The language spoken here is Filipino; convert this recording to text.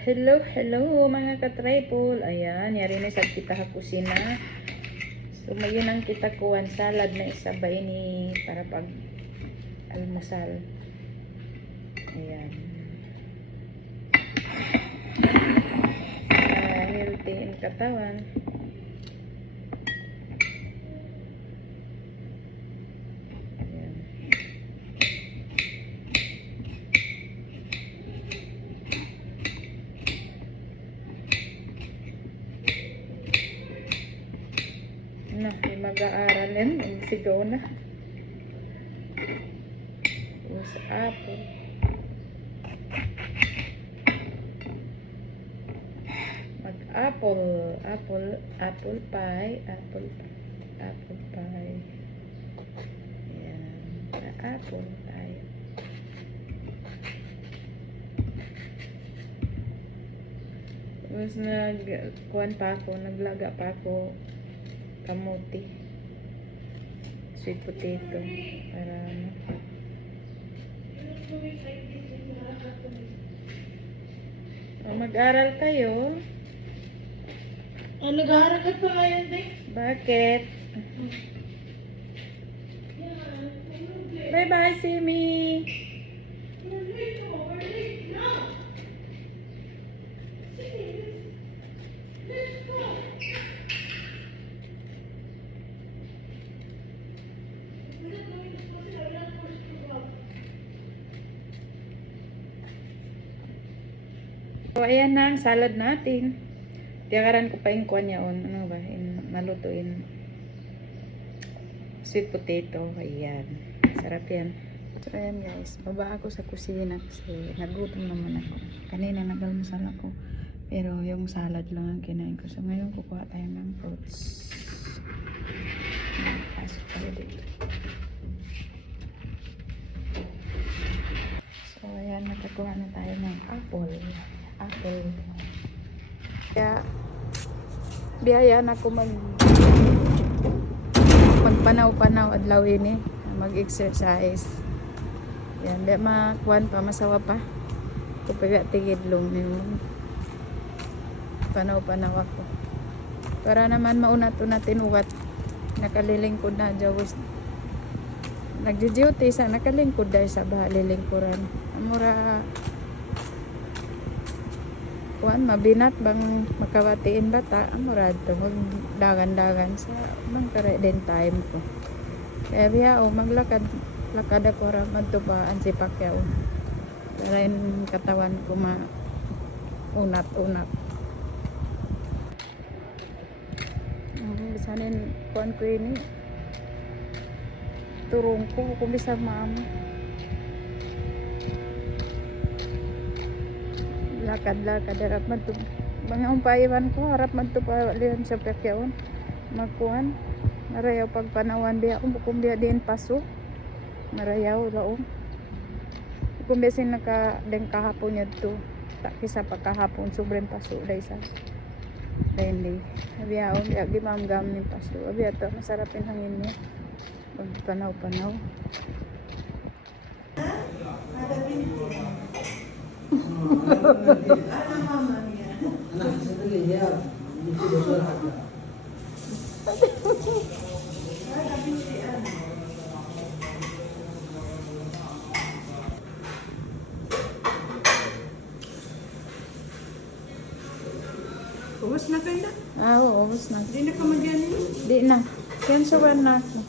Hello, hello mga ka-tripod. Ayan, yari na sa kita ha kusina. So, mayon ang kita kuhan salad na isabay ni para pag almusal. Ayan. Healthy in katawan. Ayan. Na, may mag-aaral yan. Sigaw na. Sa apple. Mag-apple. Apple pie. Apple pie. Ayan. Apple pie. Tapos naglaga pa ako kamuti, sweet potato para ano. Mag-aral kayo? Nag-aaral ka pa ngayon, Day? Bakit? Bye bye, Simi. So, ayan na ang salad natin. Tiyakaran ko pa yung kuha niya on. Ano ba? Nalutuin. Sweet potato. Ayan. Sarap yan. So, ayan guys. Baba ako sa kusina kasi nagutom naman ako. Kanina nag-almusal ako. Pero yung salad lang ang kinain ko. So, ngayon kukuha tayo ng fruits. Pasok tayo dito. So, ayan. Nakakuha na tayo ng apple. Kaya biyayaan ako magpanaw-panaw adlaw ini, mag-exercise. Yan, di makuan pa, masawa pa. Kapag tigid long yung panaw-panaw ako. Para naman maunat-unatin uwat. Nakalilingkod na Diyos. Nagdi-duty sa nakalingkod dahil sa bahalilingkuran. Amura kuan mabinat bang makawatiin bata amurad to magdagan-dagan sa bang kare din time ko kaya biya maglakad ako ra madtubaan si Pacquiao para yung katawan ko unat bisanin kuan ko ini turong ko kung bisa maamo lakad harap man to mga umpayawan ko harap man to pa lihan sa Pacquiao magkuhan marayaw pagpanawan biya kung biya din paso marayaw laong kung biya sin nakadeng kahapon yun to tak kisa pagkahapon sobrang paso day sa day biya o biya gimam-gam ni paso biya to masarapin hangin niya pagpanaw-panaw. Ubus na kayo na? Oo, ubos na. Hindi na ka magyanin? Di na. Cancelan na ako.